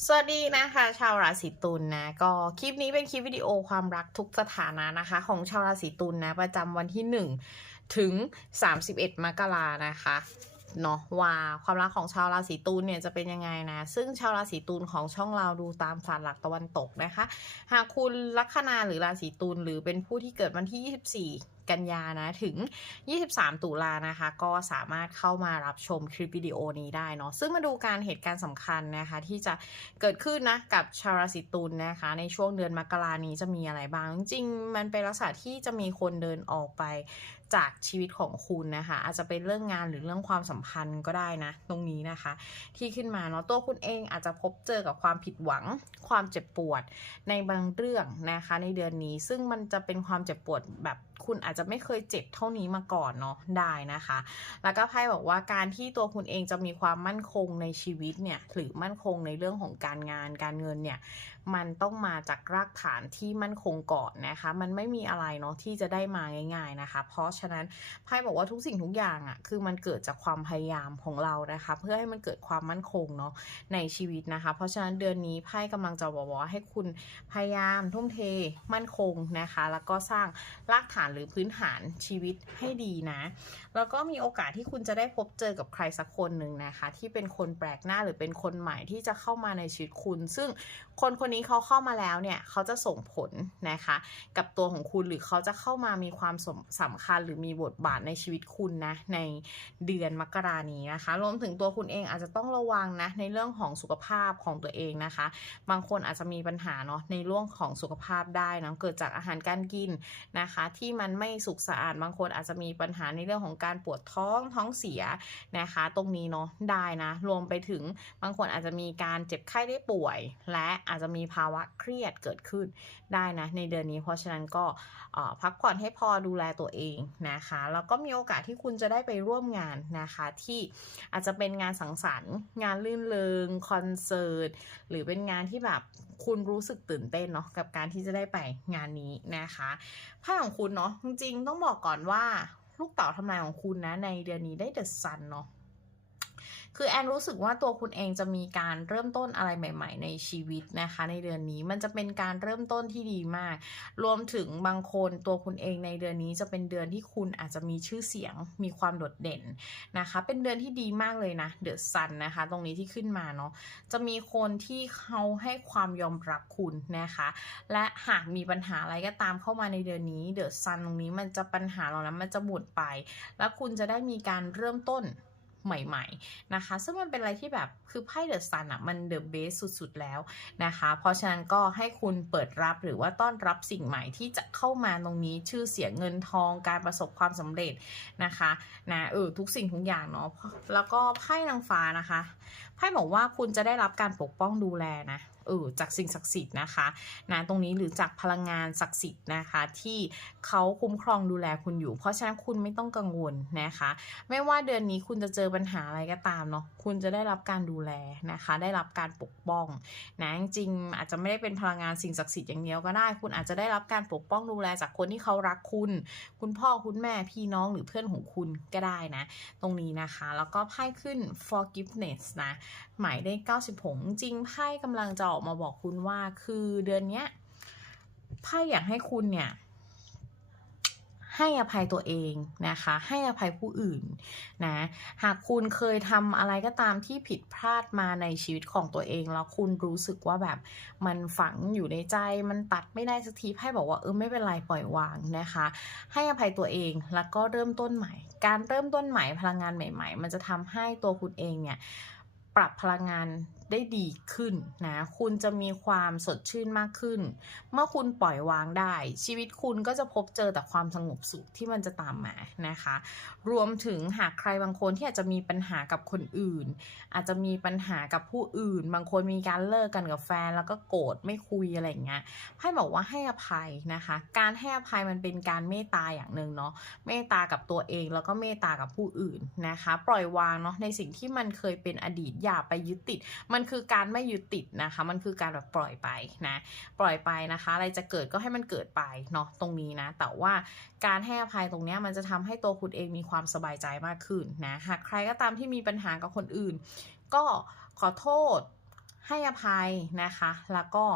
สวัสดีนะคะ ชาวราศีตุลนะก็คลิปนี้เป็นคลิปวิดีโอความรักทุกสถานะนะคะ ของชาวราศีตุลนะ ประจำวันที่ 1 ถึง 31 มกรานะคะ เนาะว่าความรักของชาวราศีตุลเนี่ยจะเป็นยังไงนะ ซึ่งชาวราศีตุลของช่องเราดูตามศาสตร์หลักตะวันตกนะคะ หากคุณลัคนาหรือราศีตุลหรือเป็นผู้ที่เกิดวันที่ 24 กันยานะ ถึง 23 ตุลานะคะ ก็สามารถเข้ามารับชมคลิปวิดีโอนี้ได้เนาะซึ่งมาดูการเหตุการณ์สำคัญนะคะ ที่จะเกิดขึ้นนะกับชาวราศีตุลนะคะ ในช่วงเดือนมกรานี้จะมีอะไรบ้างจริงๆมันเป็นลักษณะที่จะมีคนเดินออกไป จากชีวิตของคุณนะคะ อาจจะเป็นเรื่องงานหรือเรื่องความสัมพันธ์ก็ได้นะ ตรงนี้นะคะ ที่ขึ้นมาเนาะตัวคุณเองอาจจะพบเจอกับความผิดหวัง ความเจ็บปวดในบางเรื่องนะคะ ในเดือนนี้ซึ่งมันจะเป็นความเจ็บปวดแบบ คุณอาจจะไม่เคยเจ็บเท่านี้มาก่อนเนาะได้นะคะ แล้วก็ไพ่บอกว่าการที่ตัวคุณเองจะมีความมั่นคงในชีวิตเนี่ยหรือมั่นคงในเรื่องของการงานการเงินเนี่ยมันต้องมาจากรากฐานที่มั่นคงก่อนนะคะ มันไม่มีอะไรเนาะที่จะได้มาง่าย ๆนะคะ เพราะฉะนั้นไพ่บอกว่าทุกสิ่งทุกอย่างอะ่ะคือมันเกิดจากความพยายามของเรานะคะ เพื่อให้มันเกิดความมั่นคงเนาะในชีวิตนะคะ เพราะฉะนั้นเดือนนี้ไพ่กำลังจะบอกว่าให้คุณพยายามทุ่มเทมั่นคงนะคะ แล้วก็สร้างรากฐานหรือพื้นฐานชีวิตให้ดีนะ แล้วก็มีโอกาสที่คุณจะได้พบเจอกับใครสักคนหนึ่งนะคะ ที่เป็นคนแปลกหน้าหรือเป็นคนใหม่ที่จะเข้ามาในชีวิตคุณ ซึ่งคนคนนี้เขาเข้ามาแล้วเนี่ยเขาจะส่งผลนะคะ กับตัวของคุณหรือเขาจะเข้ามามีความสำสำคัญหรือมีบทบาทในชีวิตคุณนะในเดือนมกรานี้นะคะรวมถึงตัวคุณเองอาจจะต้องระวังนะในเรื่องของสุขภาพของตัวเองนะคะ บางคนอาจจะมีปัญหาเนาะในเรื่องของสุขภาพได้นะเกิดจากอาหารการกินนะคะ ที่มันไม่สุขสะอาดบางคนอาจจะมีปัญหาในเรื่องของการปวดท้องท้องเสียนะคะ ตรงนี้เนาะได้นะ รวมไปถึงบางคนอาจจะมีการเจ็บไข้ได้ป่วย และอาจจะมีภาวะเครียดเกิดขึ้นได้นะ ในเดือนนี้เพราะฉะนั้นก็พักผ่อนให้พอดูแลตัวเองนะคะ แล้วก็มีโอกาสที่คุณจะได้ไปร่วมงานนะคะ ที่อาจจะเป็นงานสังสรรค์ งานลื่นเริงคอนเสิร์ตหรือเป็นงานที่แบบคุณรู้สึกตื่นเต้นเนาะกับการที่จะได้ไปงานนี้นะคะไพ่ของคุณเนาะจริงๆต้องบอกก่อนว่า ลูกเต่าทำนายของคุณนะในเดือนนี้ได้เดอะซันเนาะ คือแอนรู้สึกว่าตัวคุณเองจะมีการเริ่มต้นอะไรใหม่ ๆ ในชีวิตนะคะ ในเดือนนี้มันจะเป็นการเริ่มต้นที่ดีมาก รวมถึงบางคนตัวคุณเองในเดือนนี้จะเป็นเดือนที่คุณอาจจะมีชื่อเสียงมีความโดดเด่นนะคะ เป็นเดือนที่ดีมากเลยนะเดอะซันนะคะ ตรงนี้ที่ขึ้นมาเนาะจะมีคนที่เขาให้ความยอมรับคุณนะคะ และหากมีปัญหาอะไรก็ตามเข้ามาในเดือนนี้เดอะซันตรงนี้มันจะปัญหาเหล่านั้นมันจะหมดไป แล้วคุณจะได้มีการเริ่มต้น ใหม่ๆนะคะ ซึ่งมันเป็นอะไรที่แบบคือไพ่เดอะซันอะมันเดอะเบสสุดๆแล้วนะคะ เพราะฉะนั้นก็ให้คุณเปิดรับหรือว่าต้อนรับสิ่งใหม่ที่จะเข้ามาตรงนี้ชื่อเสียงเงินทองการประสบความสำเร็จนะคะนะเออทุกสิ่งทุกอย่างเนาะแล้วก็ไพ่นางฟ้านะคะไพ่บอกว่าคุณจะได้รับการปกป้องดูแลนะ เออจากสิ่งศักดิ์สิทธิ์นะคะนะตรงนี้หรือจากพลังงานศักดิ์สิทธิ์นะคะ ที่เขาคุ้มครองดูแลคุณอยู่ เพราะฉะนั้นคุณไม่ต้องกังวลนะคะ ไม่ว่าเดือนนี้คุณจะเจอปัญหาอะไรก็ตามเนาะคุณจะได้รับการดูแลนะคะ ได้รับการปกป้องนะจริงอาจจะไม่ได้เป็นพลังงานสิ่งศักดิ์สิทธิ์อย่างเดียวก็ได้ คุณอาจจะได้รับการปกป้องดูแลจากคนที่เขารักคุณ คุณพ่อคุณแม่พี่น้องหรือเพื่อนของคุณก็ได้นะ ตรงนี้นะคะ แล้วก็ไพ่ขึ้น forgiveness นะหมายได้96 จริงไพ่กำลังจะออกมาบอกคุณว่า คือเดือนเนี้ยไพ่อยากให้คุณเนี่ยให้อภัยตัวเองนะคะ ให้อภัยผู้อื่นนะ หากคุณเคยทำอะไรก็ตามที่ผิดพลาดมาในชีวิตของตัวเอง แล้วคุณรู้สึกว่าแบบมันฝังอยู่ในใจ มันตัดไม่ได้สักทีไพ่บอกว่าเออไม่เป็นไรปล่อยวางนะคะ ให้อภัยตัวเองแล้วก็เริ่มต้นใหม่ การเริ่มต้นใหม่พลังงานใหม่ ๆ มันจะทำให้ตัวคุณเองเนี่ยปรับพลังงาน ได้ดีขึ้นนะคุณจะมีความสดชื่นมากขึ้น เมื่อคุณปล่อยวางได้ ชีวิตคุณก็จะพบเจอแต่ความสงบสุขที่มันจะตามมานะคะ รวมถึงหากใครบางคนที่อาจจะมีปัญหากับคนอื่น อาจจะมีปัญหากับผู้อื่น บางคนมีการเลิกกันกับแฟน แล้วก็โกรธไม่คุยอะไรอย่างเงี้ยไพ่บอกว่าให้อภัยนะคะ การให้อภัยมันเป็นการเมตตาอย่างหนึ่งเนาะเมตตากับตัวเองแล้วก็เมตตากับผู้อื่นนะคะ ปล่อยวางเนาะในสิ่งที่มันเคยเป็นอดีตอย่าไปยึดติดมันันคือการไม่ยึดติดนะคะ มันคือการแบบปล่อยไปนะ ปล่อยไปนะคะ อะไรจะเกิดก็ให้มันเกิดไปเนาะตรงนี้นะ แต่ว่าการให้อภัยตรงนี้มันจะทำให้ตัวคุณเองมีความสบายใจมากขึ้นนะ หากใครก็ตามที่มีปัญหากับคนอื่น ก็ขอโทษ ให้อภัยนะคะ แล้วก็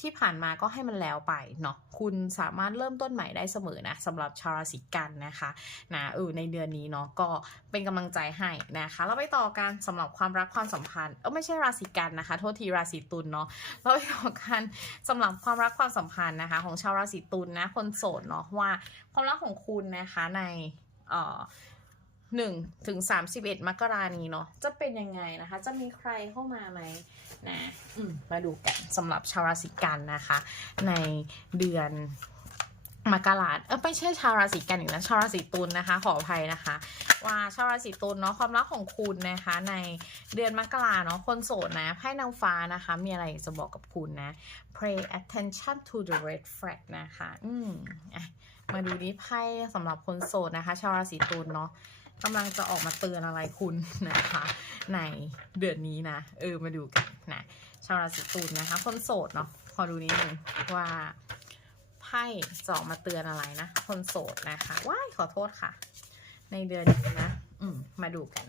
ที่ผ่านมาก็ให้มันแล้วไปเนาะคุณสามารถเริ่มต้นใหม่ได้เสมอนะสำหรับชาวราศีกันนะคะนะเออในเดือนนี้เนาะก็เป็นกำลังใจให้นะคะเราไปต่อกันสำหรับความรักความสัมพันธ์เออไม่ใช่ราศีกันนะคะ โทษทีราศีตุลเนาะเราไปต่อกันสำหรับความรักความสัมพันธ์นะคะ ของชาวราศีตุลนะคนโสดเนาะว่าความรักของคุณนะคะในเอ่อ หนึ่งถึงสามสิบเอ็ดมกรานี้เนาะจะเป็นยังไงนะคะ จะมีใครเข้ามาไหมนะมมาดูกันสำหรับชาวราศีกันนะคะ ในเดือนมกราเออไม่ใช่ชาวราศีกันอีกแล้วชาวราศีตุลนะคะ ขออภัยนะคะ ว่าชาวราศีตุลเนาะความรักของคุณนะคะ ในเดือนมกราเนาะคนโสดนะไพ่นางฟ้านะคะ มีอะไรจะบอกกับคุณนะ pay attention to the red flag นะคะ อืมมาดูดิไพ่สำหรับคนโสดนะคะ ชาวราศีตุลเนาะ กำลังจะออกมาเตือนอะไรคุณนะคะ ในเดือนนี้นะ เออมาดูกันนะชาวราศีตุลนะคะ คนโสดเนาะขอดูนิดนึงว่าไพ่จะออกมาเตือนอะไรนะ คนโสดนะคะว้ายขอโทษค่ะ ในเดือนนี้นะ อืมมาดูกัน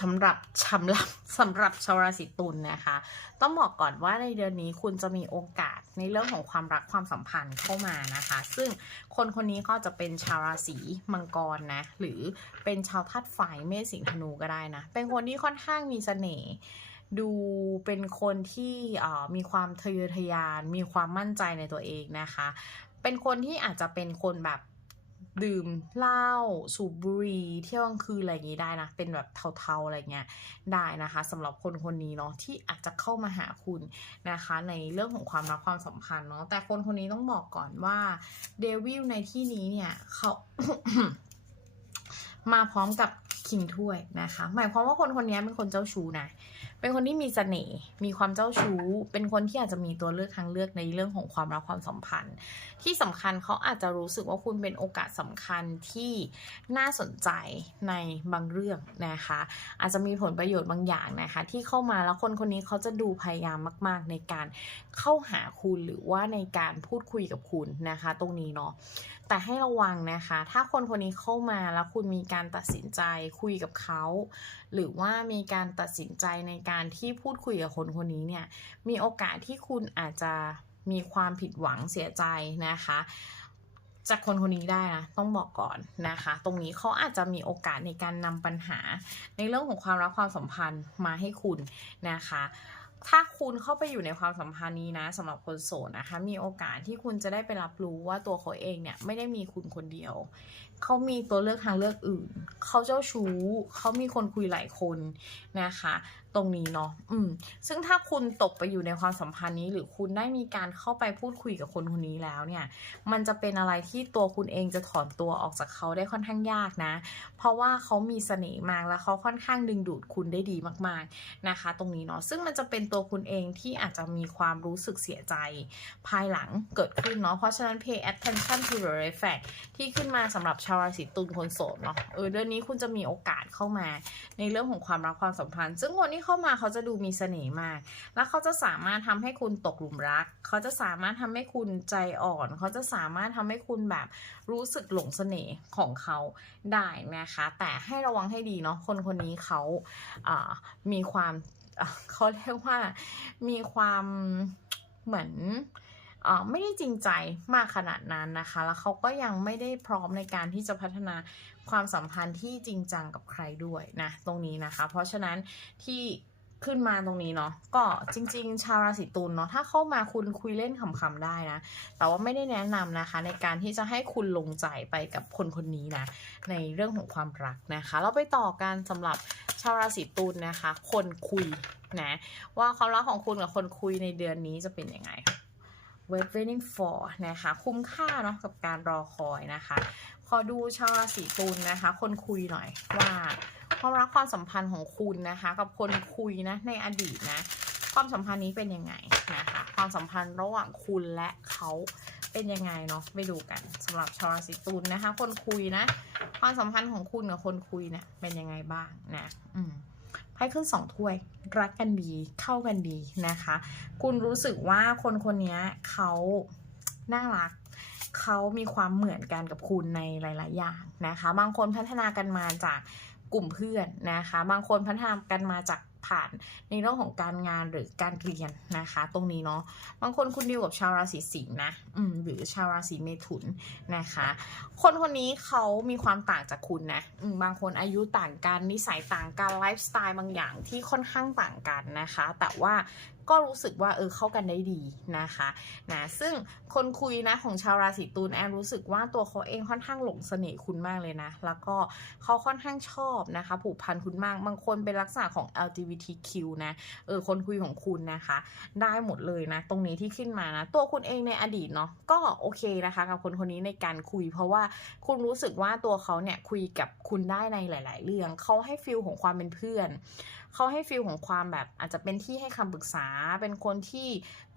สำหรับสำหรับสำหรับชาวราศีตุลนะคะ ต้องบอกก่อนว่าในเดือนนี้คุณจะมีโอกาสในเรื่องของความรักความสัมพันธ์เข้ามานะคะ ซึ่งคนคนนี้ก็จะเป็นชาวราศีมังกรนะหรือเป็นชาวธาตุไฟเมษสิงธนูก็ได้นะ เป็นคนที่ค่อนข้างมีเสน่ห์ดูเป็นคนที่มีความทะเยอทะยาน มีความมั่นใจในตัวเองนะคะ เป็นคนที่อาจจะเป็นคนแบบ ดื่มเหล้าสูบบุหรี่เที่ยวกลางคืนอะไรอย่างนี้ได้นะ เป็นแบบเทาๆอะไรเงี้ยได้นะคะสำหรับคนคนนี้เนาะที่อาจจะเข้ามาหาคุณนะคะ ในเรื่องของความรักความสัมพันธ์เนาะแต่คนคนนี้ต้องบอกก่อนว่าเดวิลในที่นี้เนี่ยเขา มาพร้อมกับคิงถ้วยนะคะ หมายความว่าคนคนนี้เป็นคนเจ้าชู้นะเป็นคนที่มีเสน่ห์ มีความเจ้าชู้ เป็นคนที่อาจจะมีตัวเลือกทางเลือกในเรื่องของความรักความสัมพันธ์ ที่สำคัญเขาอาจจะรู้สึกว่าคุณเป็นโอกาสสำคัญที่น่าสนใจในบางเรื่องนะคะ อาจจะมีผลประโยชน์บางอย่างนะคะ ที่เข้ามาแล้วคนคนนี้เขาจะดูพยายามมาก ๆ ในการเข้าหาคุณหรือว่าในการพูดคุยกับคุณนะคะ ตรงนี้เนาะ แต่ให้ระวังนะคะ ถ้าคนคนนี้เข้ามาแล้วคุณมีการตัดสินใจคุยกับเขา หรือว่ามีการตัดสินใจในการที่พูดคุยกับคนคนนี้เนี่ย มีโอกาสที่คุณอาจจะมีความผิดหวังเสียใจนะคะ จากคนคนนี้ได้นะต้องบอกก่อนนะคะ ตรงนี้เขาอาจจะมีโอกาสในการนำปัญหา ในเรื่องของความรักความสัมพันธ์มาให้คุณนะคะถ้าคุณเข้าไปอยู่ในความสัมพันธ์นี้นะสำหรับคนโสดนะคะ มีโอกาสที่คุณจะได้ไปรับรู้ว่าตัวเขาเองเนี่ยไม่ได้มีคุณคนเดียวเขามีตัวเลือกทางเลือกอื่น เขาเจ้าชู้ เขามีคนคุยหลายคนนะคะ ตรงนี้เนาะ อืม ซึ่งถ้าคุณตกไปอยู่ในความสัมพันธ์นี้ หรือคุณได้มีการเข้าไปพูดคุยกับคนคนนี้แล้วเนี่ย มันจะเป็นอะไรที่ตัวคุณเองจะถอนตัวออกจากเขาได้ค่อนข้างยากนะ เพราะว่าเขามีเสน่ห์มากและเขาค่อนข้างดึงดูดคุณได้ดีมากๆนะคะ ตรงนี้เนาะ ซึ่งมันจะเป็นตัวคุณเองที่อาจจะมีความรู้สึกเสียใจ ภายหลังเกิดขึ้นเนาะ เพราะฉะนั้น pay attention to the red flag ที่ขึ้นมาสำหรับาวราศีตุลคนโสดเนาะเออเดือนนี้คุณจะมีโอกาสเข้ามา ในเรื่องของความรักความสัมพันธ์ ซึ่งคนที่เข้ามาเขาจะดูมีเสน่ห์มาก แล้วเขาจะสามารถทำให้คุณตกหลุมรัก เขาจะสามารถทำให้คุณใจอ่อน เขาจะสามารถทำให้คุณแบบรู้สึกหลงเสน่ห์ของเขาได้นะคะ แต่ให้ระวังให้ดีเนาะคนคนนี้เขาอ่ามีความเขาเรียกว่ามีความเหมือน ไม่ได้จริงใจมากขนาดนั้นนะคะ แล้วเขาก็ยังไม่ได้พร้อมในการที่จะพัฒนาความสัมพันธ์ที่จริงจังกับใครด้วยนะตรงนี้นะคะ เพราะฉะนั้นที่ขึ้นมาตรงนี้เนาะก็จริง ๆ ชาวราศีตุลเนาะถ้าเข้ามาคุณคุยเล่นขำๆได้นะ แต่ว่าไม่ได้แนะนำนะคะ ในการที่จะให้คุณลงใจไปกับคนคนนี้นะ ในเรื่องของความรักนะคะ เราไปต่อกันสำหรับชาวราศีตุลนะคะ คนคุยนะว่าความรักของคุณกับคนคุยในเดือนนี้จะเป็นยังไง wait waiting for นะคะ คุ้มค่าเนาะกับการรอคอยนะคะ ขอดูชาวราศีตุลนะคะ คนคุยหน่อยว่าความรักความสัมพันธ์ของคุณนะคะ กับคนคุยนะในอดีตนะ ความสัมพันธ์นี้เป็นยังไงนะคะ ความสัมพันธ์ระหว่างคุณและเขาเป็นเป็นยังไงเนาะไปดูกันสำหรับชาวราศีตุลนะคะ คนคุยนะ ความสัมพันธ์ของคุณกับคนคุยเนี่ยเป็นยังไงบ้างนะ อืม ไพ่ขึ้นสองถ้วย รักกันดีเข้ากันดีนะคะ คุณรู้สึกว่าคนคนนี้เขาน่ารักเขามีความเหมือนกันกับคุณในหลาย ๆ อย่างนะคะ บางคนพัฒนากันมาจากกลุ่มเพื่อนนะคะ บางคนพัฒนากันมาจาก ผ่านในเรื่องของการงานหรือการเรียนนะคะ ตรงนี้เนาะบางคนคุณดีลกับชาวราศีสิงห์นะอืมหรือชาวราศีเมถุนนะคะ คนคนนี้เขามีความต่างจากคุณนะอืมบางคนอายุต่างกันนิสัยต่างกันไลฟ์สไตล์บางอย่างที่ค่อนข้างต่างกันนะคะ แต่ว่า ก็รู้สึกว่าเออเข้ากันได้ดีนะคะนะซึ่งคนคุยนะของชาวราศีตุลแอนรู้สึกว่าตัวเขาเองค่อนข้างหลงเสน่ห์คุณมากเลยนะ แล้วก็เขาค่อนข้างชอบนะคะ ผูกพันคุณมาก บางคนเป็นลักษณะของ LGBTQ นะเออคนคุยของคุณนะคะ ได้หมดเลยนะ ตรงนี้ที่ขึ้นมานะ ตัวคุณเองในอดีตเนาะก็โอเคนะคะกับคนคนนี้ในการคุย เพราะว่าคุณรู้สึกว่าตัวเขาเนี่ยคุยกับคุณได้ในหลาย ๆ เรื่องเขาให้ฟิลของความเป็นเพื่อน เขาให้ฟิลของความแบบอาจจะเป็นที่ให้คำปรึกษา เป็นคนที่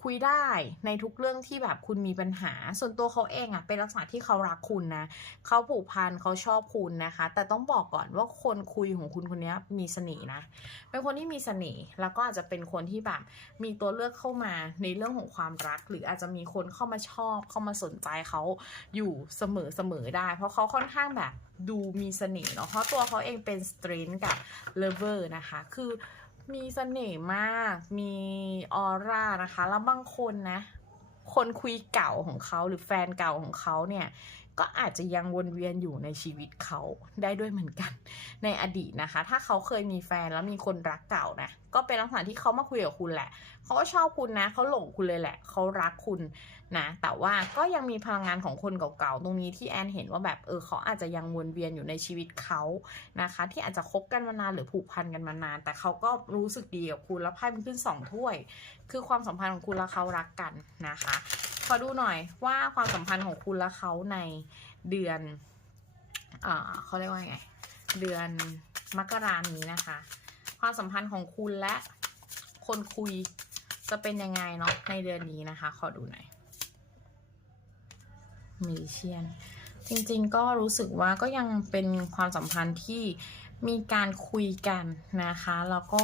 คุยได้ในทุกเรื่องที่แบบคุณมีปัญหา ส่วนตัวเขาเองอะเป็นลักษณะที่เขารักคุณนะเขาผูกพันเขาชอบคุณนะคะ แต่ต้องบอกก่อนว่าคนคุยของคุณคนนี้มีเสน่ห์นะ เป็นคนที่มีเสน่ห์แล้วก็อาจจะเป็นคนที่แบบมีตัวเลือกเข้ามาในเรื่องของความรัก หรืออาจจะมีคนเข้ามาชอบเข้ามาสนใจเขาอยู่เสมอเสมอได้ เพราะเขาค่อนข้างแบบดูมีเสน่ห์เนาะเพราะตัวเขาเองเป็นสเตรนกับเลเวอร์นะคะ คือ มีเสน่ห์มาก มีออร่านะคะ แล้วบางคนนะ คนคุยเก่าของเขาหรือแฟนเก่าของเขาเนี่ย ก็อาจจะยังวนเวียนอยู่ในชีวิตเขาได้ด้วยเหมือนกัน ในอดีตนะคะ ถ้าเขาเคยมีแฟนแล้วมีคนรักเก่านะ ก็เป็นลักษณะที่เขามาคุยกับคุณแหละเขาก็ชอบคุณนะเขาหลงคุณเลยแหละเขารักคุณนะแต่ว่าก็ยังมีพลังงานของคนเก่าๆตรงนี้ที่แอนเห็นว่าแบบเออเขาอาจจะยังวนเวียนอยู่ในชีวิตเขานะคะ ที่อาจจะคบกันมานานหรือผูกพันกันมานาน แต่เขาก็รู้สึกดีกับคุณแล้วไพ่มันขึ้นสองถ้วย คือความสัมพันธ์ของคุณและเขารักกันนะคะขอดูหน่อยว่าความสัมพันธ์ของคุณและเขาในเดือนอ่าเขาเรียกว่าไง เดือนมกรานี้นะคะ ความสัมพันธ์ของคุณและคนคุยจะเป็นยังไงเนาะในเดือนนี้นะคะ ขอดูหน่อยมิเชียน จริงๆก็รู้สึกว่าก็ยังเป็นความสัมพันธ์ที่มีการคุยกันนะคะ แล้วก็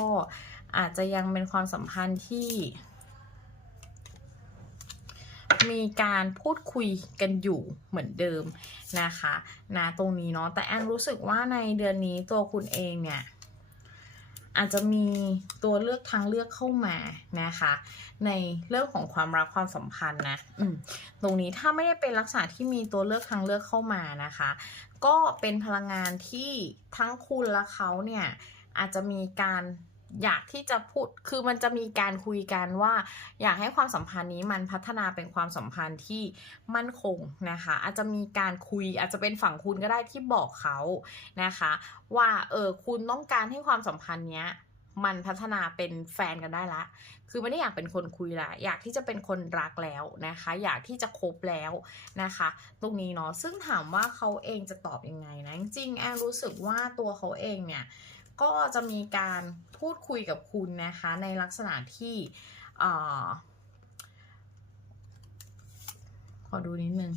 อาจจะยังเป็นความสัมพันธ์ที่ มีการพูดคุยกันอยู่เหมือนเดิมนะคะนะตรงนี้เนาะแต่แอนรู้สึกว่าในเดือนนี้ตัวคุณเองเนี่ย อาจจะมีตัวเลือกทางเลือกเข้ามานะคะ ในเรื่องของความรักความสัมพันธ์นะอืมตรงนี้ถ้าไม่ได้เป็นลักษณะที่มีตัวเลือกทางเลือกเข้ามานะคะ ก็เป็นพลังงานที่ทั้งคุณและเขาเนี่ยอาจจะมีการ อยากที่จะพูด คือมันจะมีการคุยกันว่า อยากให้ความสัมพันธ์นี้มันพัฒนาเป็นความสัมพันธ์ที่มั่นคงนะคะ อาจจะมีการคุย อาจจะเป็นฝั่งคุณก็ได้ที่บอกเขานะคะ ว่าเออคุณต้องการให้ความสัมพันธ์เนี้ยมันพัฒนาเป็นแฟนกันได้ละ คือไม่ได้อยากเป็นคนคุยละ อยากที่จะเป็นคนรักแล้วนะคะ อยากที่จะคบแล้วนะคะ ตรงนี้เนาะ ซึ่งถามว่าเขาเองจะตอบยังไงนะ จริงแอนรู้สึกว่าตัวเขาเองเนี่ย ก็จะมีการพูดคุยกับคุณนะคะในลักษณะที่ขอดูนิดนึง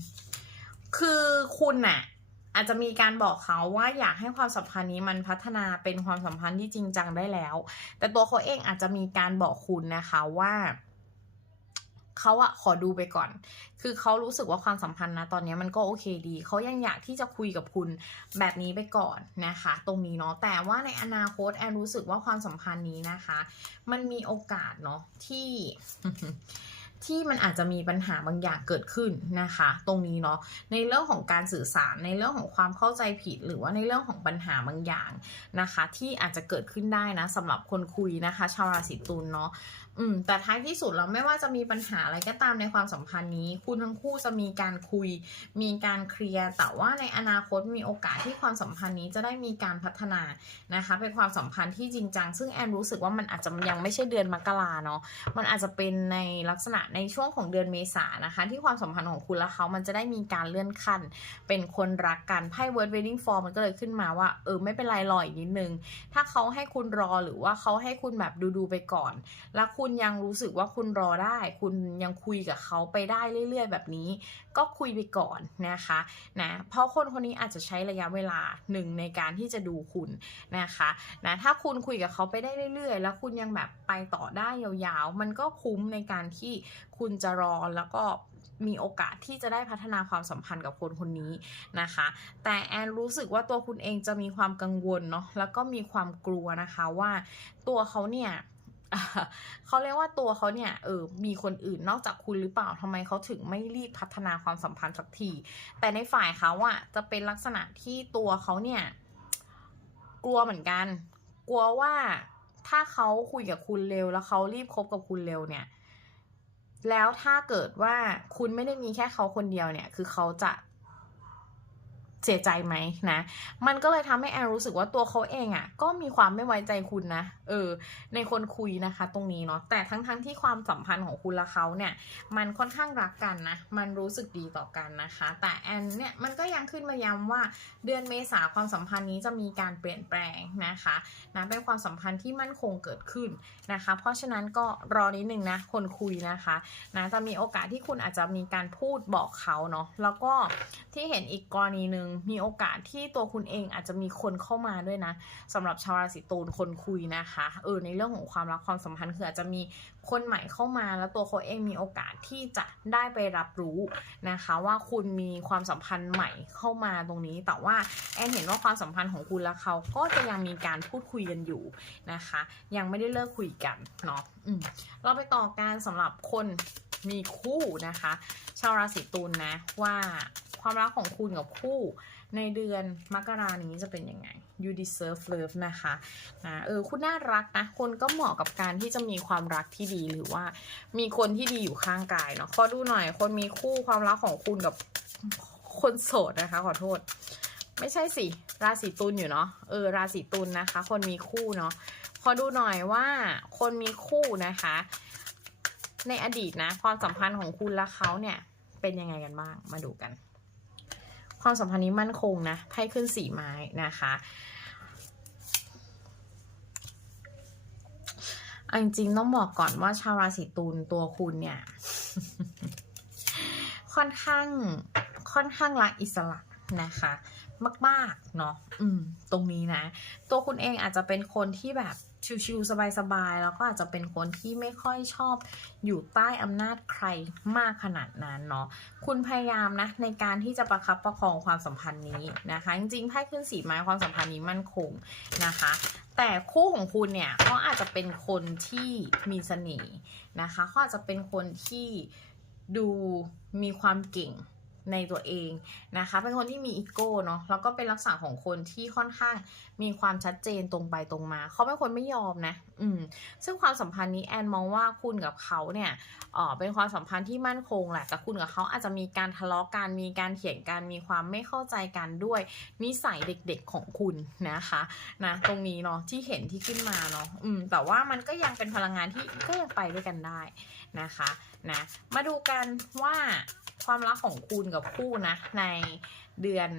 คือคุณน่ะอาจจะมีการบอกเขาว่าอยากให้ความสัมพันธ์นี้มันพัฒนาเป็นความสัมพันธ์ที่จริงจังได้แล้ว แต่ตัวเขาเองอาจจะมีการบอกคุณนะคะว่า เขาอะขอดูไปก่อน คือเขารู้สึกว่าความสัมพันธ์นะตอนนี้มันก็โอเคดี เขายังอยากที่จะคุยกับคุณแบบนี้ไปก่อนนะคะ ตรงนี้เนาะ แต่ว่าในอนาคตแอนรู้สึกว่าความสัมพันธ์นี้นะคะ มันมีโอกาสเนาะที่ ที่มันอาจจะมีปัญหาบางอย่างเกิดขึ้นนะคะ ตรงนี้เนาะในเรื่องของการสื่อสารในเรื่องของความเข้าใจผิด หรือว่าในเรื่องของปัญหาบางอย่างนะคะ ที่อาจจะเกิดขึ้นได้นะสำหรับคนคุยนะคะ ชาวราศีตุลเนาะอืมแต่ท้ายที่สุดเราไม่ว่าจะมีปัญหาอะไรก็ตามในความสัมพันธ์นี้ คุณทั้งคู่จะมีการคุย มีการเคลียร์แต่ว่าในอนาคตมีโอกาสที่ความสัมพันธ์นี้จะได้มีการพัฒนานะคะเป็นความสัมพันธ์ที่จริงจังซึ่งแอนรู้สึกว่ามันอาจจะยังไม่ใช่เดือนมกราเนาะมันอาจจะเป็นในลักษณะในช่วงของเดือนเมษานะคะ ที่ความสัมพันธ์ของคุณและเขามันจะได้มีการเลื่อนขั้น เป็นคนรักกันไพ่ word waiting for มันก็เลยขึ้นมาว่าเออไม่เป็นไรรออีกนิดนึง ถ้าเขาให้คุณรอหรือว่าเขาให้คุณแบบดูดูๆไปก่อน แล้วคุณยังรู้สึกว่าคุณรอได้ คุณยังคุยกับเขาไปได้เรื่อย ๆ แบบนี้ ก็คุยไปก่อนนะคะนะเพราะคนคนนี้อาจจะใช้ระยะเวลาหนึ่งในการที่จะดูคุณนะคะนะถ้าคุณคุยกับเขาไปได้เรื่อย ๆ แล้วคุณยังแบบไปต่อได้ยาวๆ มันก็คุ้มในการที่คุณจะรอแล้วก็มีโอกาสที่จะได้พัฒนาความสัมพันธ์กับคนคนนี้นะคะ แต่แอนรู้สึกว่าตัวคุณเองจะมีความกังวลเนาะแล้วก็มีความกลัวนะคะว่าตัวเขาเนี่ยเขาเรียกว่าตัวเขาเนี่ยเออมีคนอื่นนอกจากคุณหรือเปล่าทำไมเขาถึงไม่รีบพัฒนาความสัมพันธ์สักที แต่ในฝ่ายเขาอะจะเป็นลักษณะที่ตัวเขาเนี่ยกลัวเหมือนกัน กลัวว่าถ้าเขาคุยกับคุณเร็ว แล้วเขารีบคบกับคุณเร็วเนี่ย แล้วถ้าเกิดว่าคุณไม่ได้มีแค่เขาคนเดียวเนี่ย คือเขาจะ เสียใจไหมนะ มันก็เลยทำให้แอนรู้สึกว่าตัวเขาเองอะ่ะ ก็มีความไม่ไว้ใจคุณนะ เออ ในคนคุยนะคะ ตรงนี้เนาะ แต่ทั้งๆทที่ความสัมพันธ์ของคุณและเขาเนี่ย มันค่อนข้างรักกันนะ มันรู้สึกดีต่อกันนะคะ แต่แอนเนี่ย มันก็ยังขึ้นมาย้ำว่าเดือนเมษาความสัมพันธ์นี้จะมีการเปลี่ยนแปลงนะคะนะเป็นความสัมพันธ์ที่มั่นคงเกิดขึ้นนะคะ เพราะฉะนั้นก็รอนิดนึงนะ คนคุยนะคะนะจะมีโอกาสที่คุณอาจจะมีการพูดบอกเขาเนาะ แล้วก็ที่เห็นอีกกรณีหนึ่งมีโอกาสที่ตัวคุณเองอาจจะมีคนเข้ามาด้วยนะสำหรับชาวราศีตุลคนคุยนะคะเออในเรื่องของความรักความสัมพันธ์คืออาจจะมีคนใหม่เข้ามา แล้วตัวเขาเองมีโอกาสที่จะได้ไปรับรู้นะคะ ว่าคุณมีความสัมพันธ์ใหม่เข้ามาตรงนี้ แต่ว่าแอนเห็นว่าความสัมพันธ์ของคุณและเขาก็จะยังมีการพูดคุยกันอยู่นะคะ ยังไม่ได้เลิกคุยกันเนาะอืมเราไปต่อการสำหรับคนมีคู่นะคะ ชาวราศีตุลนะว่า ความรักของคุณกับคู่ในเดือนมกรานี้จะเป็นยังไง you deserve love นะคะนะเออคุณน่ารักนะ คนก็เหมาะกับการที่จะมีความรักที่ดีหรือว่า มีคนที่ดีอยู่ข้างกายเนาะขอดูหน่อย คนมีคู่ความรักของคุณกับคนโสดนะคะ ขอโทษ ไม่ใช่สิ ราศีตุลอยู่เนาะเออราศีตุลนะคะ คนมีคู่เนาะขอดูหน่อยว่าคนมีคู่นะคะ ในอดีตนะ ความสัมพันธ์ของคุณและเขาเนี่ยเป็นยังไงกันบ้าง มาดูกัน ความสัมพันธ์นี้มั่นคงนะไพ่ขึ้นสีไม้นะคะเอาจริงๆต้องบอกก่อนว่าชาวราศีตุลตัวคุณเนี่ย ค่อนข้างค่อนข้างรักอิสระนะคะ มาก ๆ เนาะอืม ตรงนี้นะ ตัวคุณเองอาจจะเป็นคนที่แบบ ชิวๆสบายๆแล้วก็อาจจะเป็นคนที่ไม่ค่อยชอบอยู่ใต้อำนาจใครมากขนาดนั้นเนาะคุณพยายามนะในการที่จะประคับประคองความสัมพันธ์นี้นะคะ จริงๆไพ่ขึ้นสีไม้ความสัมพันธ์นี้มั่นคงนะคะ แต่คู่ของคุณเนี่ยเขาอาจจะเป็นคนที่มีเสน่ห์นะคะเขาอาจจะเป็นคนที่ดูมีความเก่ง ในตัวเองนะคะ เป็นคนที่มีอีโก้เนาะแล้วก็เป็นลักษณะของคนที่ค่อนข้างมีความชัดเจนตรงไปตรงมา เขาเป็นคนไม่ยอมนะ อืม ซึ่งความสัมพันธ์นี้แอนมองว่าคุณกับเขาเนี่ยเออเป็นความสัมพันธ์ที่มั่นคงแหละแต่คุณกับเขาอาจจะมีการทะเลาะกันมีการเถียงกันมีความไม่เข้าใจกันด้วยนิสัยเด็กๆของคุณนะคะนะตรงนี้เนาะที่เห็นที่ขึ้นมาเนาะอืมแต่ว่ามันก็ยังเป็นพลังงานที่ก็ยังไปด้วยกันได้นะคะนะมาดูกันว่าความรักของคุณกับคู่นะในเดือน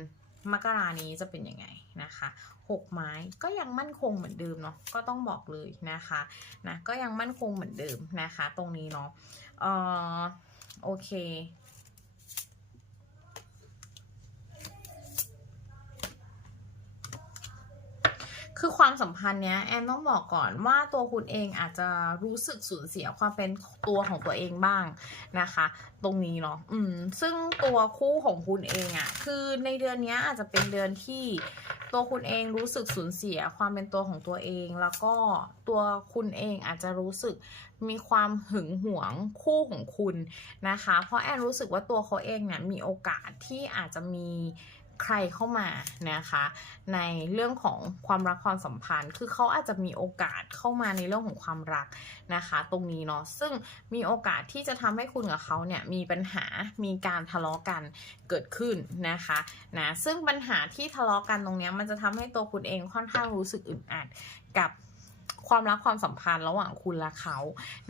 มกรานี้จะเป็นยังไงนะคะหกไม้ก็ยังมั่นคงเหมือนเดิมเนาะก็ต้องบอกเลยนะคะนะก็ยังมั่นคงเหมือนเดิมนะคะ ตรงนี้เนาะเออโอเค ความสัมพันธ์เนี้ยแอนต้องบอกก่อนว่าตัวคุณเองอาจจะรู้สึกสูญเสียความเป็นตัวของตัวเองบ้างนะคะ ตรงนี้เนาะอืมซึ่งตัวคู่ของคุณเองอะ่ะคือในเดือนนี้อาจจะเป็นเดือนที่ตัวคุณเองรู้สึกสูญเสียความเป็นตัวของตัวเอง แล้วก็ตัวคุณเองอาจจะรู้สึกมีความหึงหวงคู่ของคุณนะคะ เพราะแอนรู้สึกว่าตัวเขาเองเนี่ยมีโอกาสที่อาจจะมี ใครเข้ามานะคะ ในเรื่องของความรักความสัมพันธ์ คือเขาอาจจะมีโอกาสเข้ามาในเรื่องของความรักนะคะ ตรงนี้เนาะซึ่งมีโอกาสที่จะทำให้คุณกับเขาเนี่ยมีปัญหามีการทะเลาะกันเกิดขึ้นนะคะนะซึ่งปัญหาที่ทะเลาะกันตรงนี้มันจะทำให้ตัวคุณเองค่อนข้างรู้สึกอึดอัดกับ ความรักความสัมพันธ์ระหว่างคุณและเขา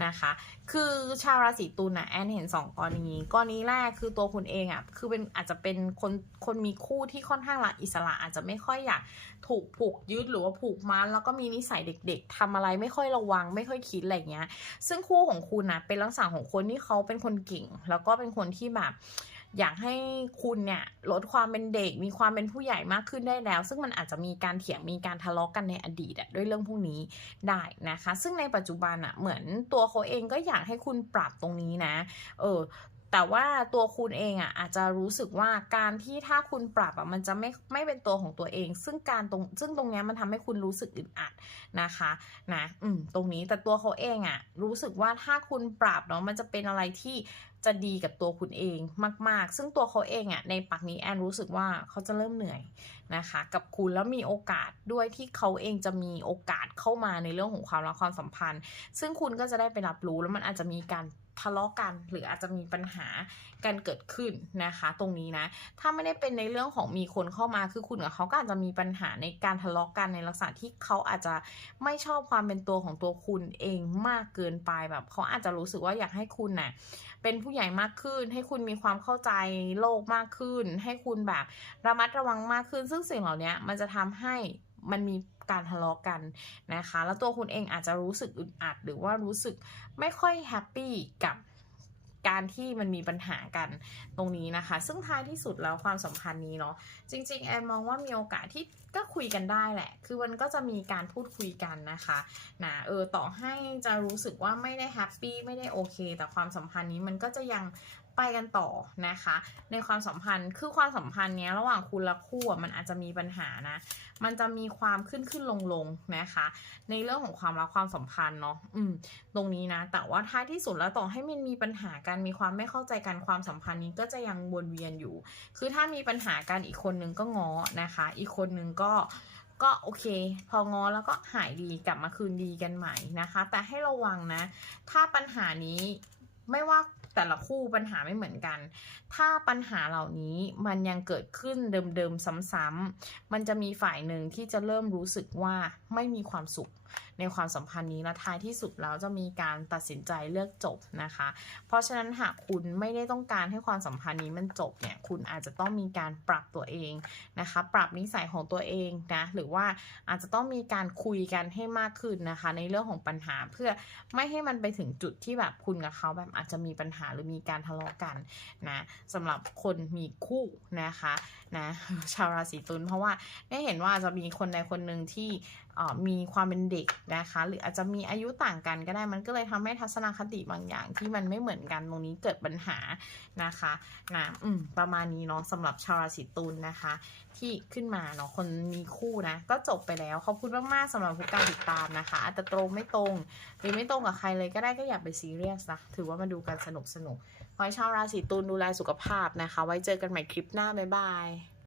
นะคะ คือชาวราศีตุลนะแอนเห็นสองกรณีกรณีแรกคือตัวคุณเองอะ่ะคือเป็นอาจจะเป็นคนคนมีคู่ที่ค่อนข้างรักอิสระอาจจะไม่ค่อยอยากถูกผูกยึดหรือว่าผูกมัดแล้วก็มีนิสัยเด็ก ๆทำอะไรไม่ค่อยระวัง ไม่ค่อยคิดอะไรเงี้ย ซึ่งคู่ของคุณนะเป็นลักษณะของคนที่เขาเป็นคนเก่ง แล้วก็เป็นคนที่แบบ อยากให้คุณเนี่ยลดความเป็นเด็กมีความเป็นผู้ใหญ่มากขึ้นได้แล้ว ซึ่งมันอาจจะมีการเถียงมีการทะเลาะกกันในอดีตด้วยเรื่องพวกนี้ได้นะคะ ซึ่งในปัจจุบันอะเหมือนตัวเขาเองก็อยากให้คุณปรับตรงนี้นะ เออ แต่ว่าตัวคุณเองอะอาจจะรู้สึกว่าการที่ถ้าคุณปรับอะมันจะไม่ไม่เป็นตัวของตัวเอง ซึ่งการตรงซึ่งตรงเนี้ยมันทำให้คุณรู้สึกอึดอัดนะคะนะอืมตรงนี้แต่ตัวเขาเองอะรู้สึกว่าถ้าคุณปรับเนาะมันจะเป็นอะไรที่จะดีกับตัวคุณเองมาก ๆ ซึ่งตัวเขาเองอะในปักนี้แอนรู้สึกว่าเขาจะเริ่มเหนื่อยนะคะ กับคุณแล้วมีโอกาสด้วยที่เขาเองจะมีโอกาสเข้ามาในเรื่องของความรักความสัมพันธ์ ซึ่งคุณก็จะได้ไปรับรู้แล้วมันอาจจะมีการ ทะเลาะกัน หรืออาจจะมีปัญหากันเกิดขึ้นนะคะ ตรงนี้นะถ้าไม่ได้เป็นในเรื่องของมีคนเข้ามาคือคุณกับเขาก็อาจจะมีปัญหาในการทะเลาะกันในลักษณะที่เขาอาจจะไม่ชอบความเป็นตัวของตัวคุณเองมากเกินไปแบบเขาอาจจะรู้สึกว่าอยากให้คุณน่ะเป็นผู้ใหญ่มากขึ้น ให้คุณมีความเข้าใจโลกมากขึ้น ให้คุณแบบระมัดระวังมากขึ้น ซึ่งสิ่งเหล่านี้มันจะทำให้มันมี การทะเลาะกันนะคะ แล้วตัวคุณเองอาจจะรู้สึกอึดอัด หรือว่ารู้สึกไม่ค่อยแฮปปี้กับการที่มันมีปัญหากันตรงนี้นะคะ ซึ่งท้ายที่สุดแล้วความสัมพันธ์นี้เนาะจริง ๆ แอนมองว่ามีโอกาสที่ก็คุยกันได้แหละ คือมันก็จะมีการพูดคุยกันนะคะนะเออต่อให้จะรู้สึกว่าไม่ได้แฮปปี้ไม่ได้โอเค แต่ความสัมพันธ์นี้มันก็จะยัง ไปกันต่อนะคะ ในความสัมพันธ์คือความสัมพันธ์เนี้ยระหว่างคุณและคู่มันอาจจะมีปัญหานะ มันจะมีความขึ้นขึ้นลงลงนะคะ ในเรื่องของความรักความสัมพันธ์เนาะอืมตรงนี้นะ แต่ว่าท้ายที่สุดแล้วต่อให้มันมีปัญหากันมีความไม่เข้าใจกันความสัมพันธ์นี้ก็จะยังวนเวียนอยู่ คือถ้ามีปัญหากันอีกคนนึงก็ง้อนะคะ อีกคนนึงก็ก็โอเค พองอแล้วก็หายดีกลับมาคืนดีกันใหม่นะคะ แต่ให้ระวังนะ ถ้าปัญหานี้ ไม่ว่าแต่ละคู่ปัญหาไม่เหมือนกัน ถ้าปัญหาเหล่านี้มันยังเกิดขึ้นเดิมๆซ้ำๆมันจะมีฝ่ายหนึ่งที่จะเริ่มรู้สึกว่าไม่มีความสุข ในความสัมพันธ์นี้และท้ายที่สุดแล้วจะมีการตัดสินใจเลือกจบนะคะ เพราะฉะนั้นหากคุณไม่ได้ต้องการให้ความสัมพันธ์นี้มันจบเนี่ยคุณอาจจะต้องมีการปรับตัวเองนะคะ ปรับนิสัยของตัวเองนะหรือว่าอาจจะต้องมีการคุยกันให้มากขึ้นนะคะ ในเรื่องของปัญหาเพื่อไม่ให้มันไปถึงจุดที่แบบคุณกับเขาแบบอาจจะมีปัญหาหรือมีการทะเลาะกันนะสำหรับคนมีคู่นะคะนะชาวราศีตุลเพราะว่าได้เห็นว่าจะมีคนใดคนหนึ่งที่มีความเป็นเด็กนะคะ หรืออาจจะมีอายุต่างกันก็ได้มันก็เลยทำให้ทัศนคติบางอย่างที่มันไม่เหมือนกันตรงนี้เกิดปัญหานะคะนะอืมประมาณนี้เนาะสำหรับชาวราศีตุลนะคะ ที่ขึ้นมาเนาะคนมีคู่นะ ก็จบไปแล้วขอบคุณมากๆสำหรับทุกการติดตามนะคะ อาจจะตรงไม่ตรง หรือไม่ตรงกับใครเลยก็ได้ก็อย่าไปซีเรียสนะถือว่ามาดูกันสนุกสนุกๆขอให้ชาวราศีตุลดูแลสุขภาพนะคะ ไว้เจอกันใหม่คลิปหน้าบ๊ายบาย